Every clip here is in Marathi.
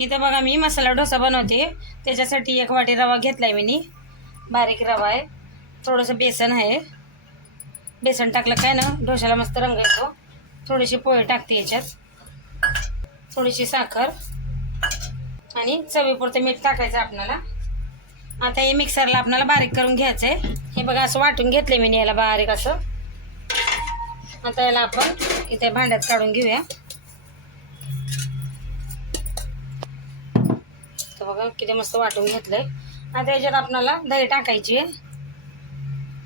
इथं बघा मी मसाला डोसा बनवते. त्याच्यासाठी एक वाटी रवा घेतलाय मी. बारीक रवा आहे. थोडंसं बेसन आहे. बेसन टाकलं काय ना डोशाला मस्त रंग येतो. थोडीशी पोहे टाकते याच्यात. थोडीशी साखर. आणि चवीपुरतं मीठ टाकायचं आपणाला. आता हे मिक्सरला आपल्याला बारीक करून घ्यायचं आहे हे बघा असं वाटून घेतले मी याला बारीक असं. आता याला आपण इथे भांड्यात काढून घेऊया. बघा किती मस्त वाटून घेतलंय. आता याच्यात आपल्याला दही टाकायची आहे.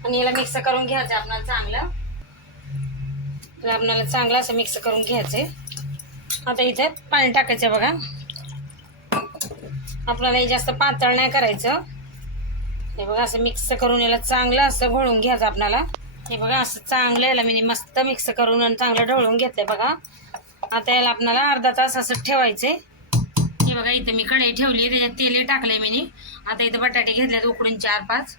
आणि याला मिक्स करून घ्यायचं आहे आपल्याला चांगलं. तर आपल्याला चांगलं असं मिक्स करून घ्यायचंय आता इथे पाणी टाकायचं आहे बघा. आपल्याला हे जास्त पातळ नाही करायचं. हे बघा असं मिक्स करून याला चांगलं असं घोळून घ्यायचं आपल्याला हे बघा असं चांगलं याला मी मस्त मिक्स करून आणि चांगलं ढवळून घेतलंय बघा. आता याला आपल्याला अर्धा तास असं ठेवायचंय. हे बघा इथं मी कढई ठेवली त्याच्यात तेल टाकलंय मी आता इथं बटाटे घेतलेत उकडून चार पाच.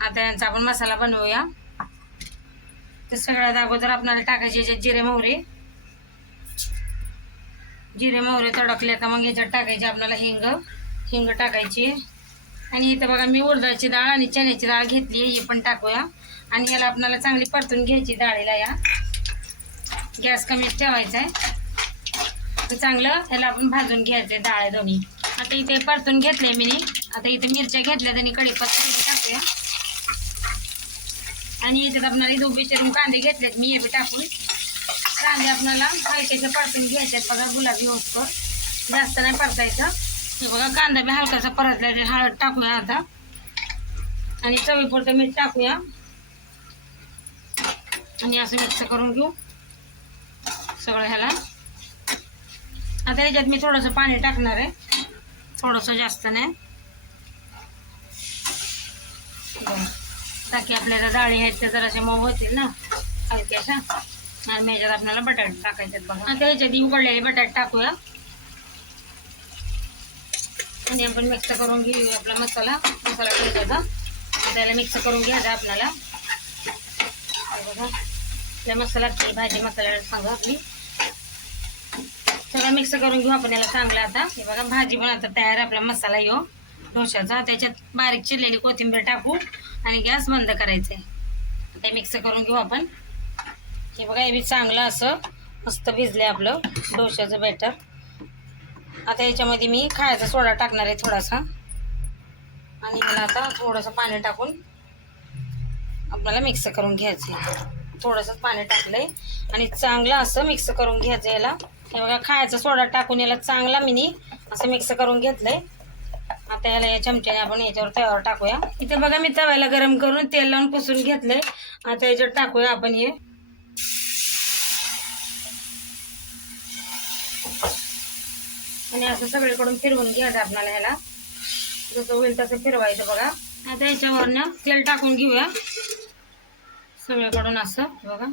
आता यांचा आपण मसाला बनवूया. तर सगळ्यात अगोदर आपल्याला टाकायचे याच्यात जिरे मोहरे. जिरे मोहरे तडकले का मग याच्यात टाकायचे आपल्याला हिंग. हिंग टाकायची. आणि इथं बघा मी उडदाची डाळ आणि चण्याची डाळ घेतली ही पण टाकूया. आणि याला आपल्याला चांगली परतून घ्यायची डाळीला या. गॅस कमीच ठेवायचा आहे तर चांगलं ह्याला आपण भाजून घ्यायचं आहे डाळ दोन्ही. आता इथे परतून घेतले मी आता इथे मिरच्या घेतल्या त्यांनी कढीपत्ता टाकूया. आणि याच्यात आपल्याला इथे उभे चिरून कांदे घेतलेत मी हे बी टाकून. कांदे आपल्याला हलक्याचे परतून घ्यायचे आहेत बघा गुलाबी होतकर जास्त नाही परतायचं. हे बघा कांदा बी हलकासा परतला ते हळद टाकूया आता. आणि चवीपुरतं मीठ टाकूया. आणि असं मिक्स करून घेऊ. सगळं ह्याला. आता याच्यात मी थोडंसं पाणी टाकणार आहे. थोडंसं जास्त नाही. ताकी आपल्याला डाळी आहेत ते जराशा मऊ होतील ना हलक्याशा. आणि मी याच्यात आपल्याला बटाटे टाकायचे बघा. आता याच्यात उकडलेले बटाटे टाकूया. आणि आपण मिक्स करून घेऊया आपला मसाला मसाला ठेवायचा त्याला मिक्स करून घ्यायचा आपल्याला. बघा. त्या मसाला भाजी मसाला सांगा आपली. सगळं मिक्स करून घेऊ आपण याला चांगलं आता. हे बघा भाजी पण आता तयार आहे आपला मसाला येऊ डोशाचा त्याच्यात बारीक चिरलेली कोथिंबीर टाकू आणि गॅस बंद करायचे. ते मिक्स करून घेऊ आपण. हे बघा हे बी चांगलं असं मस्त भिजले आपलं डोशाचं बॅटर आता याच्यामध्ये मी खायचा सोडा टाकणार आहे थोडासा. आणि मला आता थोडंसं पाणी टाकून आपल्याला मिक्स करून घ्यायचं आहे. थोडंसं पाणी टाकलंय. आणि चांगलं असं मिक्स करून घ्यायचं याला. हे बघा खायचा सोडा टाकून याला चांगला मिनी असं मिक्स करून घेतलंय. आता याला या चमच्याने आपण याच्यावर तव्यावर टाकूया. इथे बघा मी तव्याला गरम करून तेल लावून पुसून घेतलंय. आता याच्यावर टाकूया आपण हे. आणि असं सगळीकडून फिरवून घ्यायचं आपल्याला ह्याला. जसं होईल तसं फिरवायचं बघा. आता याच्यावरनं तेल टाकून घेऊया. सगळीकडून असं बघा.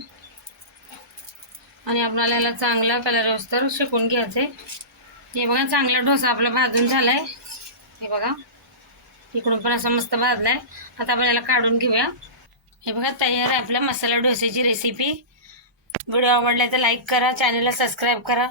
आणि आपल्याला याला चांगला कलर तर शिकून घ्यायचं आहे हे बघा चांगला डोसा आपला भाजून झाला आहे हे बघा. इकडून पण असा मस्त भाजलाय. आता आपण याला काढून घेऊया. हे बघा तयार आहे आपल्या मसाला डोस्याची रेसिपी व्हिडिओ आवडला तर लाईक करा चॅनलला सबस्क्राईब करा.